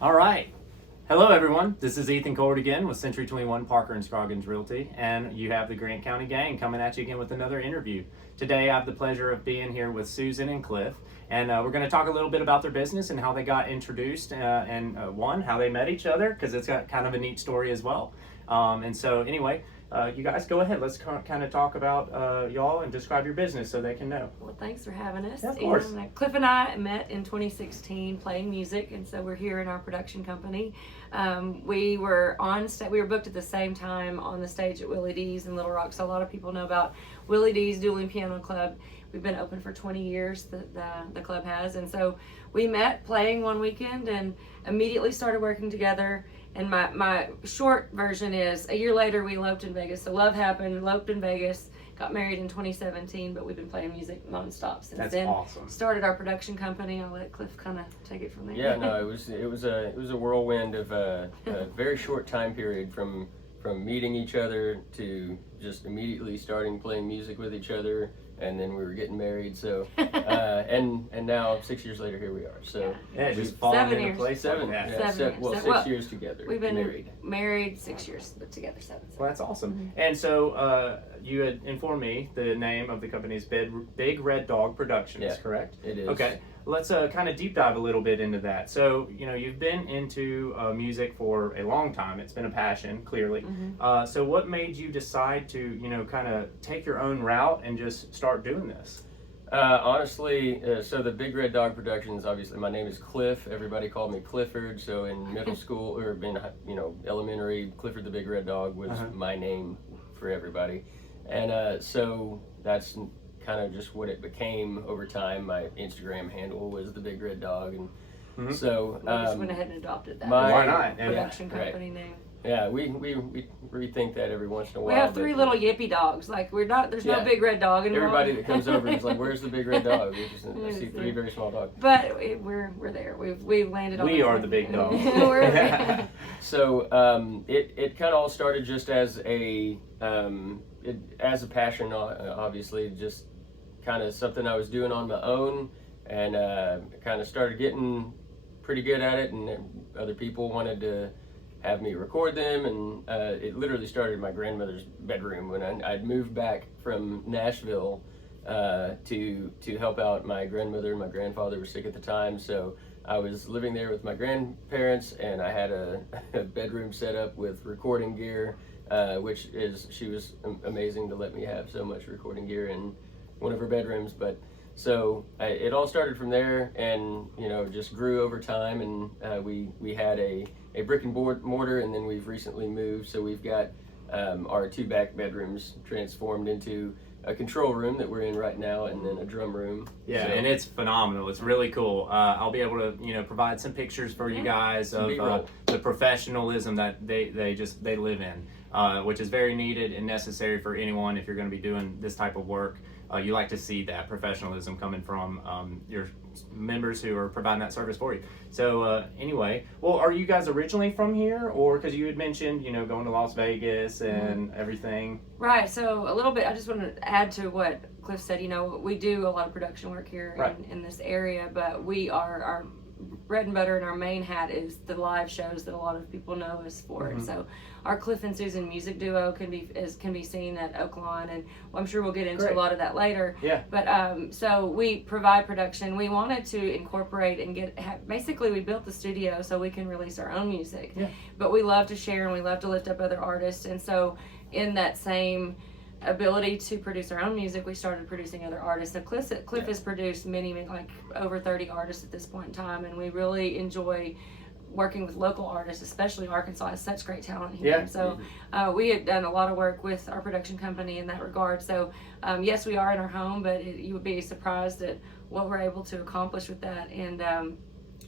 All right. Hello, everyone. This is Ethan Colbert again with Century 21 Parker and Scroggins Realty, and you have the Grant County Gang coming at you again with another interview. Today, I have the pleasure of being here with Susan and Cliff, and we're going to talk a little bit about their business and how they got introduced, and how they met each other, because it's got kind of a neat story as well. Anyway, you guys go ahead. Let's kind of talk about y'all and describe your business so they can know. Well, thanks for having us. Yeah, of course. Cliff and I met in 2016 playing music, and so we're here in our production company. We were we were booked at the same time on the stage at Willie D's in Little Rock. So a lot of people know about Willie D's Dueling Piano Club. We've been open for 20 years, the club has, and so we met playing one weekend and immediately started working together. And my short version is, a year later we eloped in Vegas. So love happened, eloped in Vegas, got married in 2017, but we've been playing music nonstop since That's then. awesome. Started our production company. I'll let Cliff kind of take it from there. Yeah, no, it was a whirlwind of a very short time period from meeting each other to just immediately starting playing music with each other, and then we were getting married. So and now 6 years later, here we are. So Yeah, just falling 7 into years. place. seven, Yeah. yeah, 7 years. 6 years together. We've been married. married 6 years, but together 7. Well, that's awesome. Mm-hmm. And so you had informed me the name of the company is Big Red Dog Productions, Yeah, correct? It is. Okay, let's kind of deep dive a little bit into that. So, you've been into music for a long time. It's been a passion, clearly. Mm-hmm. So what made you decide to, kind of take your own route and just start doing this? Honestly, so the Big Red Dog Productions, obviously my name is Cliff. Everybody called me Clifford. So in middle school or in elementary, Clifford the Big Red Dog was my name for everybody. And so that's kind of just what it became over time. My Instagram handle was the Big Red Dog, and so We just went ahead and adopted that. Why not? Production Yeah, company name. yeah, we rethink that every once in a while. We have 3 but little yippy dogs. Like there's no Yeah. big red dog involved. Everybody that comes over is like, "Where's the Big Red Dog?" I see 3 very small dogs. But we're there. We've landed on. We that are one. the big dog. We're- So it kind of all started just as a passion, obviously, just kind of something I was doing on my own, and kind of started getting pretty good at it, and other people wanted to have me record them, and it literally started in my grandmother's bedroom when I'd moved back from Nashville to help out my grandmother, and my grandfather was sick at the time, so I was living there with my grandparents, and I had a bedroom set up with recording gear, she was amazing to let me have so much recording gear in one of her bedrooms. But so it all started from there, and just grew over time, and we had a brick and mortar, and then we've recently moved, so we've got our 2 back bedrooms transformed into a control room that we're in right now, and then a drum room. Yeah, So, and it's phenomenal. It's really cool. I'll be able to, provide some pictures for you guys of the professionalism that they live in, which is very needed and necessary for anyone if you're going to be doing this type of work. You like to see that professionalism coming from your members who are providing that service for you. So anyway, well, are you guys originally from here, or because you had mentioned, going to Las Vegas and everything? Right. So a little bit. I just want to add to what Cliff said. We do a lot of production work here in this area, but our bread and butter and our main hat is the live shows that a lot of people know us for. And so our Cliff and Susan music duo can be seen at Oaklawn, and I'm sure we'll get into a lot of that later. Yeah. But so we provide production. We wanted to incorporate and basically we built the studio so we can release our own music. Yeah. But we love to share and we love to lift up other artists, and so in that same ability to produce our own music, we started producing other artists. So Cliff has produced many, like over 30 artists at this point in time, and we really enjoy working with local artists, especially Arkansas has such great talent here. Yeah. So we had done a lot of work with our production company in that regard. So yes, we are in our home, but you would be surprised at what we're able to accomplish with that. And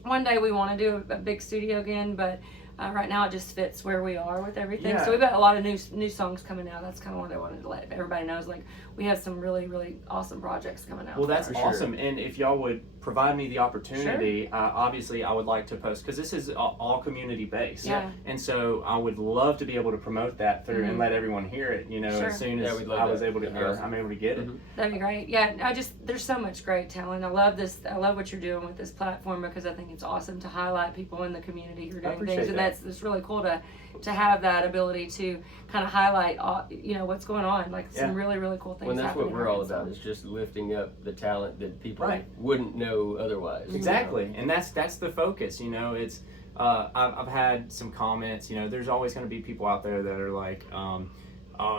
one day we want to do a big studio again, but right now it just fits where we are with everything. Yeah. So we've got a lot of new songs coming out. That's kind of what I wanted to let everybody know. Is like we have some really, really awesome projects coming out. Well, that's For awesome. sure. And if y'all would provide me the opportunity, obviously I would like to post, because this is all community based. Yeah. And so I would love to be able to promote that through and let everyone hear it, you know, as soon as we'd I love was that. able to, or I'm able to get it. That'd be great. Yeah, there's so much great talent. I love this. I love what you're doing with this platform, because I think it's awesome to highlight people in the community who are doing things, and it's really cool to have that ability to kind of highlight all, you know, what's going on, like some really, really cool things. Well, that's what we're all about, So. is just lifting up the talent that people Right. wouldn't know otherwise. Exactly, and that's the focus. You know, it's I've had some comments. You know, there's always going to be people out there that are like, oh,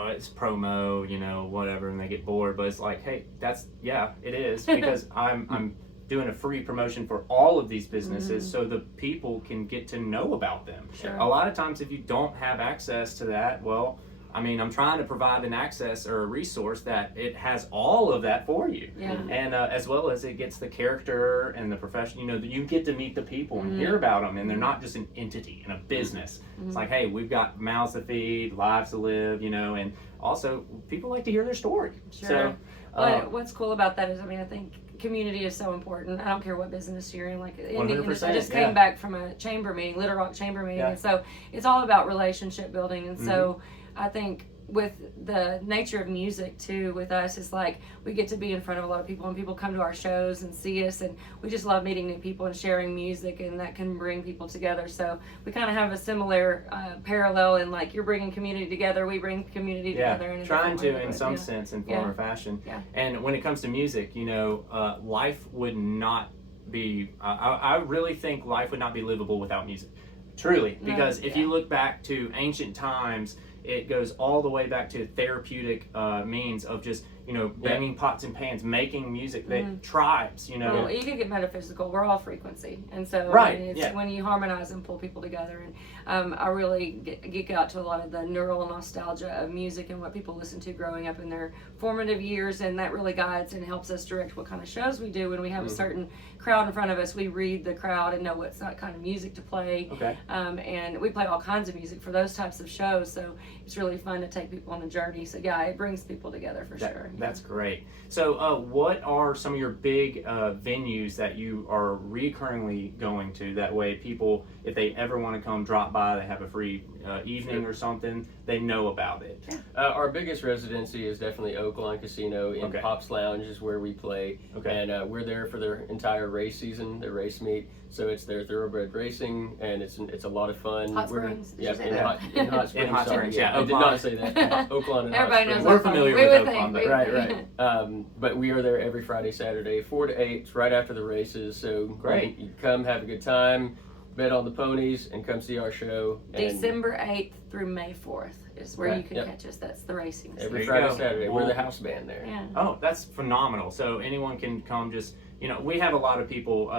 it's promo, you know, whatever, and they get bored. But it's like, hey, it is, because I'm doing a free promotion for all of these businesses, so the people can get to know about them. Sure. A lot of times, if you don't have access to that, well, I mean, I'm trying to provide an access or a resource that it has all of that for you. Yeah. And as well as it gets the character and the profession, you know, you get to meet the people and hear about them, and they're not just an entity and a business. It's like, hey, we've got mouths to feed, lives to live, you know, and also people like to hear their story. Sure. So, what's cool about that is, I mean, I think community is so important. I don't care what business you're in. Like, I 100%, just came back from a chamber meeting, Little Rock chamber meeting, and so it's all about relationship building. And so I think with the nature of music too, with us, is like we get to be in front of a lot of people, and people come to our shows and see us, and we just love meeting new people and sharing music, and that can bring people together. So we kind of have a similar parallel in, like, you're bringing community together, we bring community together. In trying to, in some sense, in form or Yeah. fashion. Yeah. And when it comes to music, you know, life would not be, I really think life would not be livable without music. Truly. Because if you look back to ancient times, it goes all the way back to therapeutic means of just, you know, banging pots and pans, making music, that tribes, you know. Well, you can get metaphysical. We're all frequency, and so Right, I mean, it's when you harmonize and pull people together. And I really geek out to a lot of the neural nostalgia of music and what people listen to growing up in their formative years, and that really guides and helps us direct what kind of shows we do. When we have a certain crowd in front of us, we read the crowd and know what kind of music to play. Okay. And we play all kinds of music for those types of shows, so it's really fun to take people on a journey. So yeah, it brings people together for sure. That's great. So what are some of your big venues that you are recurringly going to? That way people, if they ever want to come drop by, they have a free evening or something, they know about it. Our biggest residency is definitely Oaklawn Casino. In Pop's Lounge is where we play. And we're there for their entire race season, their race meet. So it's their thoroughbred racing, and it's a lot of fun. Hot Springs. In Hot Springs. In Hot Springs, I did not say that. Oaklawn and Everybody Hot knows Springs. We're familiar with Oaklawn, Right. But we are there every Friday, Saturday, 4 to 8, right after the races. So great. You come, have a good time, bet on the ponies, and come see our show. December 8th through May 4th is where you can catch us. That's the racing season. Every Friday, Saturday. We're the house band there. Yeah. Oh, that's phenomenal. So anyone can come. Just, you know, we have a lot of people,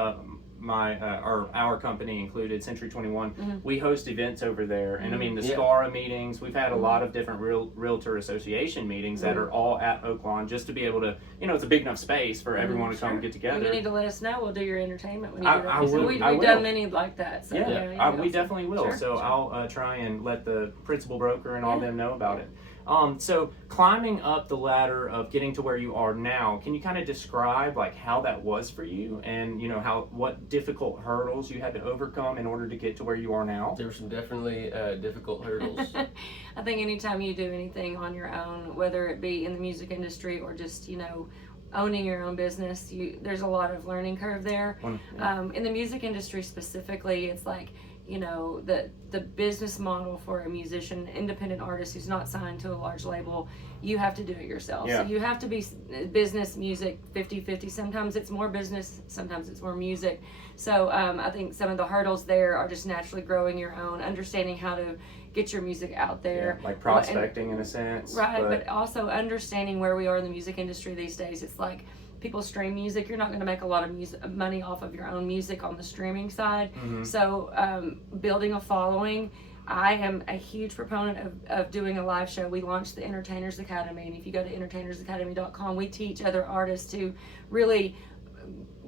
our company included, Century 21, we host events over there. And I mean, the SCARA meetings, we've had a lot of different Realtor Association meetings that are all at Oaklawn, just to be able to, you know, it's a big enough space for everyone to come and get together. You need to let us know. We'll do your entertainment when you do that. We've will. done many like that. So we definitely will. Sure, so I'll try and let the principal broker and all them know about it. So climbing up the ladder of getting to where you are now, can you kind of describe like how that was for you, and you know what difficult hurdles you had to overcome in order to get to where you are now? There were some definitely difficult hurdles. I think anytime you do anything on your own, whether it be in the music industry or just, you know, owning your own business, there's a lot of learning curve there. In the music industry specifically, it's like, you know, the business model for a musician, independent artist who's not signed to a large label, you have to do it yourself. So you have to be business, music, 50-50. Sometimes it's more business, sometimes it's more music. So I think some of the hurdles there are just naturally growing your own, understanding how to get your music out there. Like prospecting in a sense. Right, but also understanding where we are in the music industry these days. It's like, people stream music. You're not going to make a lot of money off of your own music on the streaming side. So building a following. I am a huge proponent of doing a live show. We launched the Entertainers Academy, and if you go to entertainersacademy.com, we teach other artists to really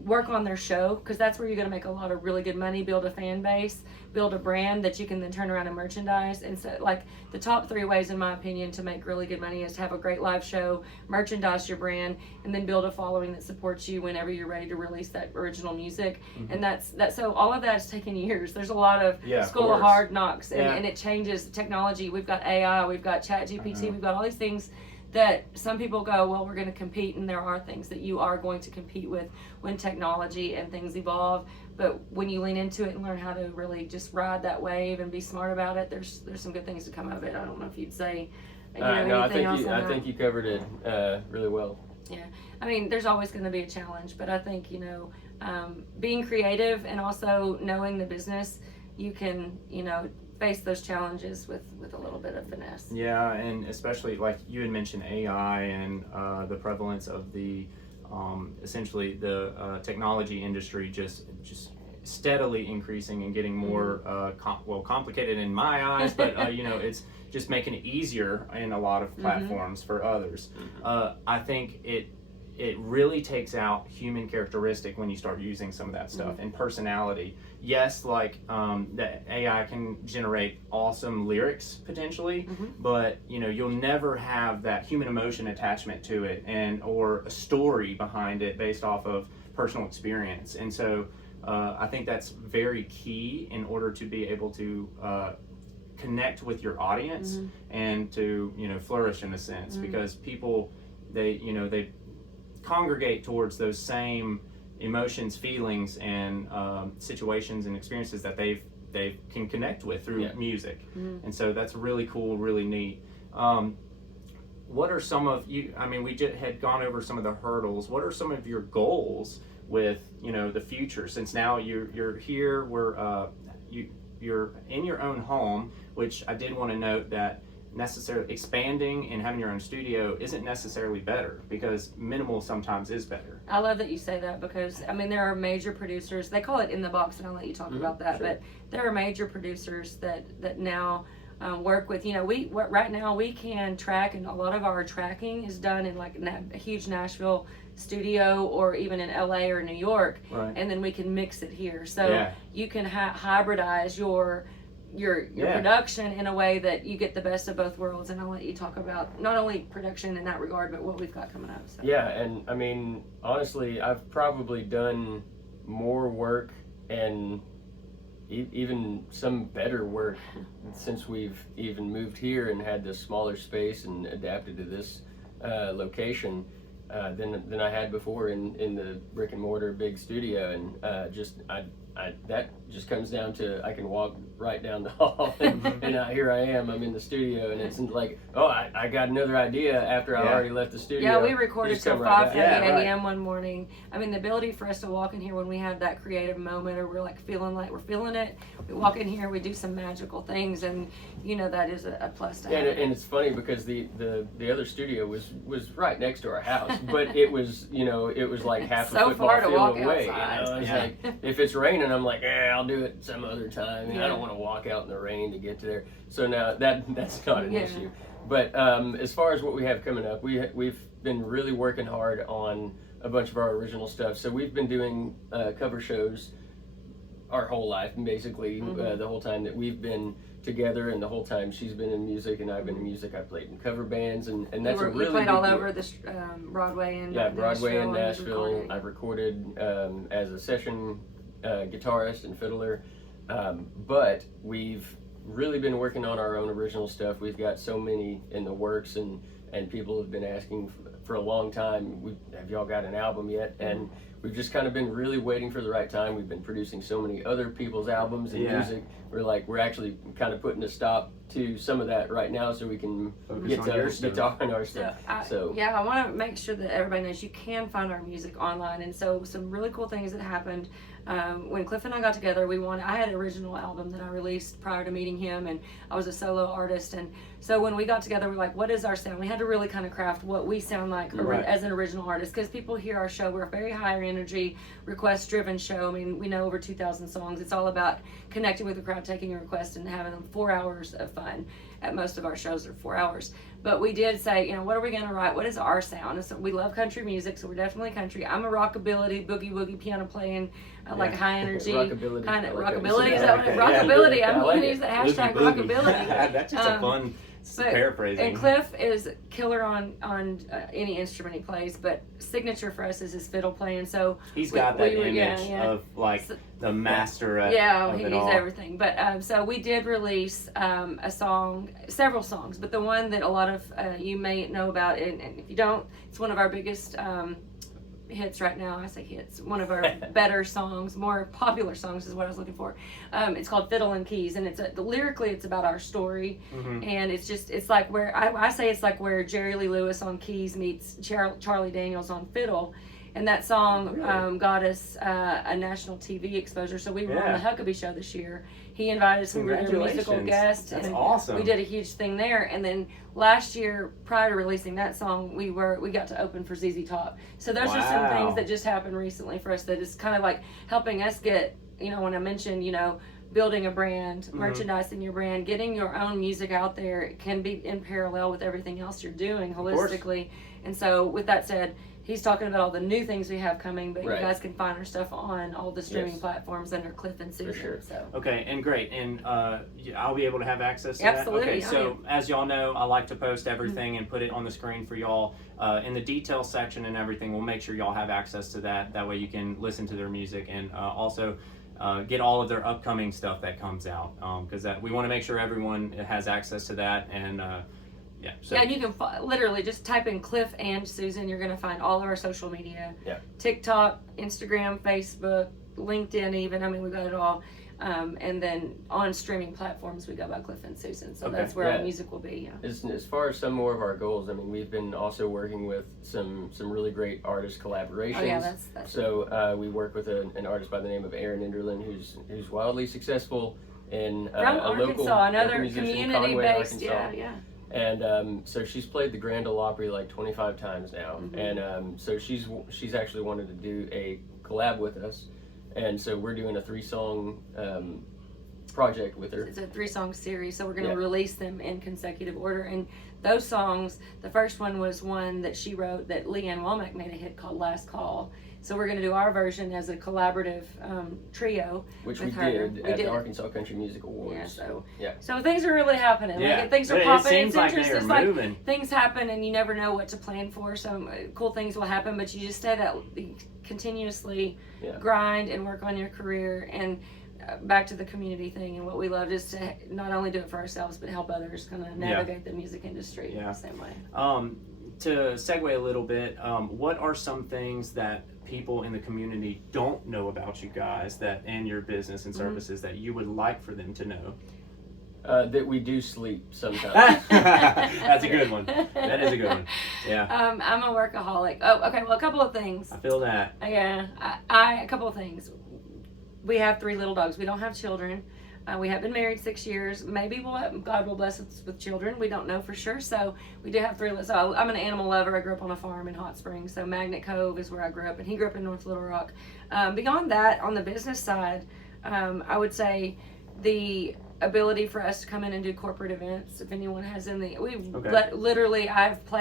work on their show, because that's where you're going to make a lot of really good money, build a fan base, build a brand that you can then turn around and merchandise. And so, like, the top 3 ways, in my opinion, to make really good money is to have a great live show, merchandise your brand, and then build a following that supports you whenever you're ready to release that original music. And that's so all of that's taken years. There's a lot of school of hard knocks, and it changes technology. We've got AI, we've got Chat GPT, we've got all these things that some people go, well, we're going to compete, and there are things that you are going to compete with when technology and things evolve. But when you lean into it and learn how to really just ride that wave and be smart about it, there's some good things to come of it. I don't know if you'd say, no, I think you covered it really well. Yeah, I mean, there's always going to be a challenge, but I think, being creative and also knowing the business, you can, face those challenges with a little bit of finesse. Yeah, and especially like you had mentioned AI and the prevalence of the essentially the technology industry just steadily increasing and getting more complicated in my eyes, but it's just making it easier in a lot of platforms for others. I think it really takes out human characteristic when you start using some of that stuff and personality. Yes, like the AI can generate awesome lyrics potentially, but you'll never have that human emotion attachment to it or a story behind it based off of personal experience. And so I think that's very key in order to be able to connect with your audience and to flourish in a sense, because people they congregate towards those same emotions, feelings, and situations and experiences that they can connect with through music. And so that's really cool, really neat. What are some of you? I mean, we just had gone over some of the hurdles. What are some of your goals with the future? Since now you're here, you're in your own home, which I did want to note that necessarily expanding and having your own studio isn't necessarily better, because minimal sometimes is better. I love that you say that, because I mean, there are major producers, they call it in the box, and I'll let you talk about that, but there are major producers that now work with, right now we can track, and a lot of our tracking is done in like a huge Nashville studio or even in LA or New York, and then we can mix it here. So you can hybridize your production in a way that you get the best of both worlds. And I'll let you talk about not only production in that regard, but what we've got coming up. So. Yeah, and I mean, honestly, I've probably done more work and even some better work since we've even moved here and had this smaller space and adapted to this location than I had before in the brick and mortar big studio. And that just comes down to I can walk right down the hall and here I am. I'm in the studio, and it's like, oh, I got another idea after I already left the studio. Yeah, we recorded till 5:30 a.m. one morning. I mean, the ability for us to walk in here when we have that creative moment, or we're like feeling it, we walk in here, we do some magical things, and that is a plus to have. And it's funny because the other studio was right next to our house, but it was like half a football field away. It's like, if it's raining, I'm like, I'll do it some other time. I don't want to walk out in the rain to get to there. So now that's not an issue. But as far as what we have coming up, we've been really working hard on a bunch of our original stuff. So we've been doing cover shows our whole life, basically, the whole time that we've been together, and the whole time she's been in music and I've been in music. I played in cover bands, and that's a really played all over this Broadway and Broadway and Nashville. I've recorded as a session guitarist and fiddler, but we've really been working on our own original stuff. We've got so many in the works, and people have been asking for a long time, have y'all got an album yet? And we've just kind of been really waiting for the right time. We've been producing so many other people's albums and music. We're actually kind of putting a stop to some of that right now, so we can get on our stuff. I want to make sure that everybody knows you can find our music online. And so some really cool things that happened when Cliff and I got together. I had an original album that I released prior to meeting him, and I was a solo artist. And so when we got together, we're like, what is our sound? We had to really kind of craft what we sound like as an original artist, because people hear our show. We're a very high energy, request driven show. I mean, we know over 2,000 songs. It's all about connecting with the crowd, taking a request, and having 4 hours of fun. At most of our shows are 4 hours. But we did say, what are we going to write? What is our sound? And so we love country music, so we're definitely country. I'm a rockabilly, boogie woogie, piano playing, like high energy Rockabilly. kind of Like rockabilly. that. Is that what it? Yeah. Rockabilly. Yeah, I'm I like going to it. use the hashtag Boogie boogie. rockabilly. That's just a fun paraphrasing. And Cliff is killer on any instrument he plays, but signature for us is his fiddle playing. So he's got that image yeah. of like the master of he's it all. everything. But so we did release a song, several songs, but the one that a lot of you may know about, and if you don't, it's one of our biggest hits right now. I say hits, one of our better songs, more popular songs is what I was looking for. It's called Fiddle and Keys, and lyrically it's about our story. And it's like where I say it's like where Jerry Lee Lewis on keys meets Charlie Daniels on fiddle. And that song got us a national TV exposure. So we were on the Huckabee Show this year. He invited us. We were their musical guest. That's and awesome. We did a huge thing there. And then last year, prior to releasing that song, we got to open for ZZ Top. So those are some things that just happened recently for us that is kind of like helping us get, when I mentioned, building a brand, merchandising your brand, getting your own music out there, it can be in parallel with everything else you're doing holistically. And so with that said, he's talking about all the new things we have coming, but you guys can find our stuff on all the streaming platforms under Cliff and Susan. For sure. So. Okay, and great. And I'll be able to have access to Absolutely. that? Okay, so as y'all know, I like to post everything and put it on the screen for y'all. In the details section and everything, we'll make sure y'all have access to that. That way you can listen to their music and also get all of their upcoming stuff that comes out. Because we want to make sure everyone has access to that. And and you can literally just type in Cliff and Susan. You're going to find all of our social media. Yeah. TikTok, Instagram, Facebook, LinkedIn even. I mean, we got it all. And then on streaming platforms, we go by Cliff and Susan. So that's where our music will be. Yeah. As far as some more of our goals, I mean, we've been also working with some really great artist collaborations. Oh, yeah, that's so we work with an artist by the name of Aaron Enderlin, who's wildly successful in from a Arkansas, local another musician, community-based. Arkansas. Yeah. And so she's played the Grand Ole Opry like 25 times now, and so she's actually wanted to do a collab with us, and so we're doing a 3-song project with her. It's a 3-song series, so we're going to release them in consecutive order. And those songs, the first one was one that she wrote that Leanne Womack made a hit called Last Call. So we're going to do our version as a collaborative trio. Which with we her. did at the Arkansas Country Music Awards. So things are really happening. Yeah. Like, things are It popping. seems It's like interesting. they're It's moving. like things happen and you never know what to plan for. Some cool things will happen, but you just stay continuously grind and work on your career. And back to the community thing, and what we love is to not only do it for ourselves, but help others kind of navigate the music industry the same way. To segue a little bit, what are some things that people in the community don't know about you guys and your business and services that you would like for them to know? That we do sleep sometimes. That's a good one. That is a good one. Yeah. I'm a workaholic. Oh, okay. Well, a couple of things. I feel that. Yeah. A couple of things. We have 3 little dogs. We don't have children. We have been married 6 years. Maybe God will bless us with children. We don't know for sure. So we do have 3. So I'm an animal lover. I grew up on a farm in Hot Springs. So Magnet Cove is where I grew up, and he grew up in North Little Rock. Beyond that, on the business side, I would say the ability for us to come in and do corporate events. If anyone has literally,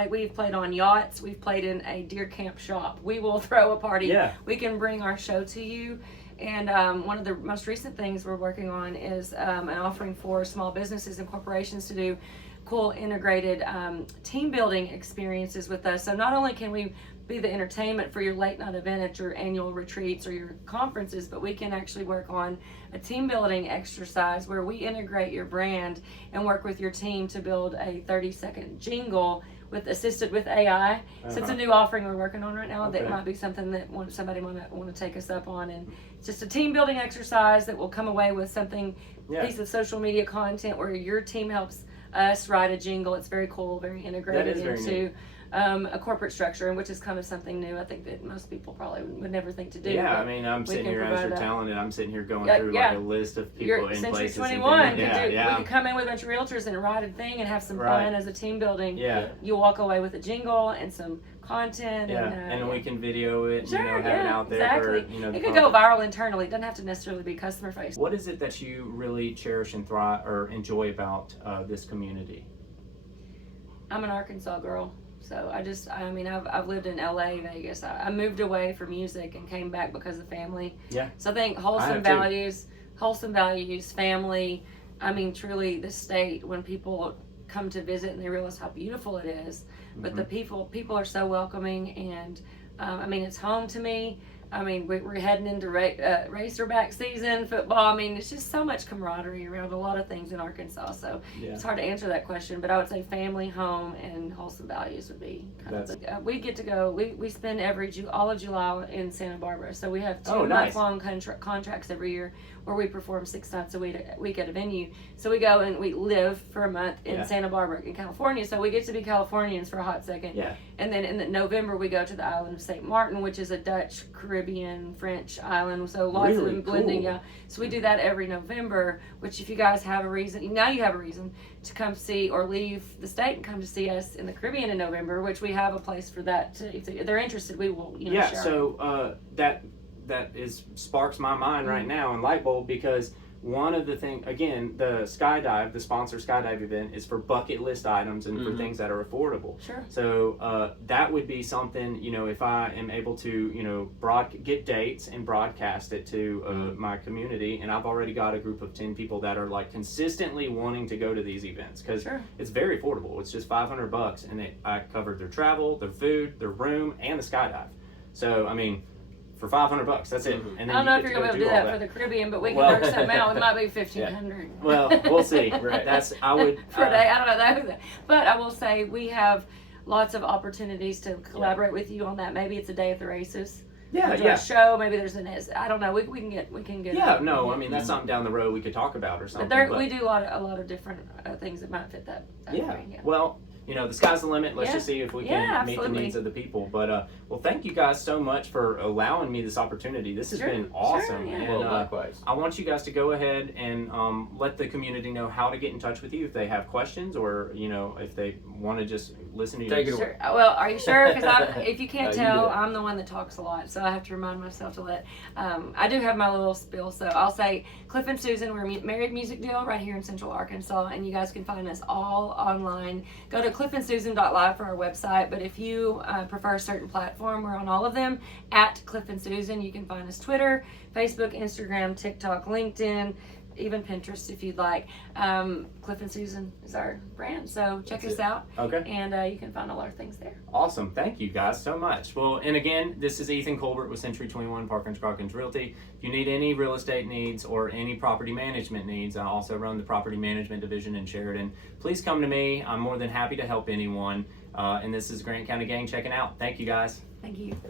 we've played on yachts. We've played in a deer camp shop. We will throw a party. Yeah. We can bring our show to you. And one of the most recent things we're working on is an offering for small businesses and corporations to do cool integrated team building experiences with us. So not only can we be the entertainment for your late night event at your annual retreats or your conferences, but we can actually work on a team building exercise where we integrate your brand and work with your team to build a 30-second jingle assisted with AI. So it's a new offering we're working on right now that might be something that somebody might want to take us up on. And it's just a team building exercise that will come away with something, piece of social media content where your team helps us write a jingle. It's very cool, very integrated into a corporate structure, and which is kind of something new. I think that most people probably would never think to do. Yeah, I mean, I'm sitting here as you're telling it. I'm sitting here going through yeah. like a list of people in Century places. 21 and we could come in with a bunch of realtors and write a thing and have some fun as a team building. Yeah. You walk away with a jingle and some content. Yeah, and we can video it. Sure, have it out there exactly. for It could go viral internally. It doesn't have to necessarily be customer facing. What is it that you really cherish and thrive or enjoy about this community? I'm an Arkansas girl. So I've lived in LA, Vegas. I moved away for music and came back because of family. Yeah. So I think wholesome values, family. I mean, truly the state, when people come to visit and they realize how beautiful it is, but the people are so welcoming, and it's home to me. I mean, we're heading into Racerback season, football. I mean, it's just so much camaraderie around a lot of things in Arkansas. So it's hard to answer that question, but I would say family, home, and wholesome values would be kind of the, we get to go. We spend all of July in Santa Barbara. So we have 2 month-long contracts every year where we perform 6 nights a week at a venue. So we go and we live for a month in Santa Barbara in California. So we get to be Californians for a hot second. Yeah. And then in November we go to the island of St. Martin, which is a Dutch, Caribbean, French island. So lots of them blending. Cool. Yeah. So we do that every November, which if you guys have a reason, now you have a reason to come see or leave the state and come to see us in the Caribbean in November, which we have a place for that. If they're interested, we will, share. So that sparks my mind right now and light bulb, because one of the things, again, the sponsor skydive event is for bucket list items and for things that are affordable. Sure. So that would be something, if I am able to, get dates and broadcast it to my community, and I've already got a group of 10 people that are like consistently wanting to go to these events, because it's very affordable. It's just $500, and I covered their travel, their food, their room, and the skydive. So, I mean, for $500, that's it. And then I don't know if you're gonna be able to do that for the Caribbean, but we can work something out. It might be $1,500. Well, we'll see. Right. I would for a day. I don't know, but I will say we have lots of opportunities to collaborate with you on that. Maybe it's a day at the races. A show. Maybe there's I don't know. We can get. Yeah. No. I mean, that's something down the road we could talk about or something. But we do a lot of different things that might fit that. Yeah. Well, the sky's the limit. Let's just see if we can meet the needs of the people. But well, thank you guys so much for allowing me this opportunity. This has been awesome. Sure, And likewise. I want you guys to go ahead and let the community know how to get in touch with you if they have questions, or if they want to just listen to you. Take it away. Well, are you sure? Because if you can't tell, I'm the one that talks a lot, so I have to remind myself to let. I do have my little spiel, so I'll say Cliff and Susan. We're a married music duo right here in Central Arkansas, and you guys can find us all online. Go to cliffandsusan.live for our website, but if you prefer a certain platform, we're on all of them at Cliff and Susan. You can find us Twitter, Facebook, Instagram, TikTok, LinkedIn, even Pinterest if you'd like. Cliff and Susan is our brand, so check us out. Okay. And you can find all our things there. Awesome. Thank you guys so much. Well, and again, this is Ethan Colbert with Century 21 Parker and Scroggins Realty. If you need any real estate needs or any property management needs, I also run the property management division in Sheridan. Please come to me. I'm more than happy to help anyone. And this is Grant County Gang checking out. Thank you guys. Thank you.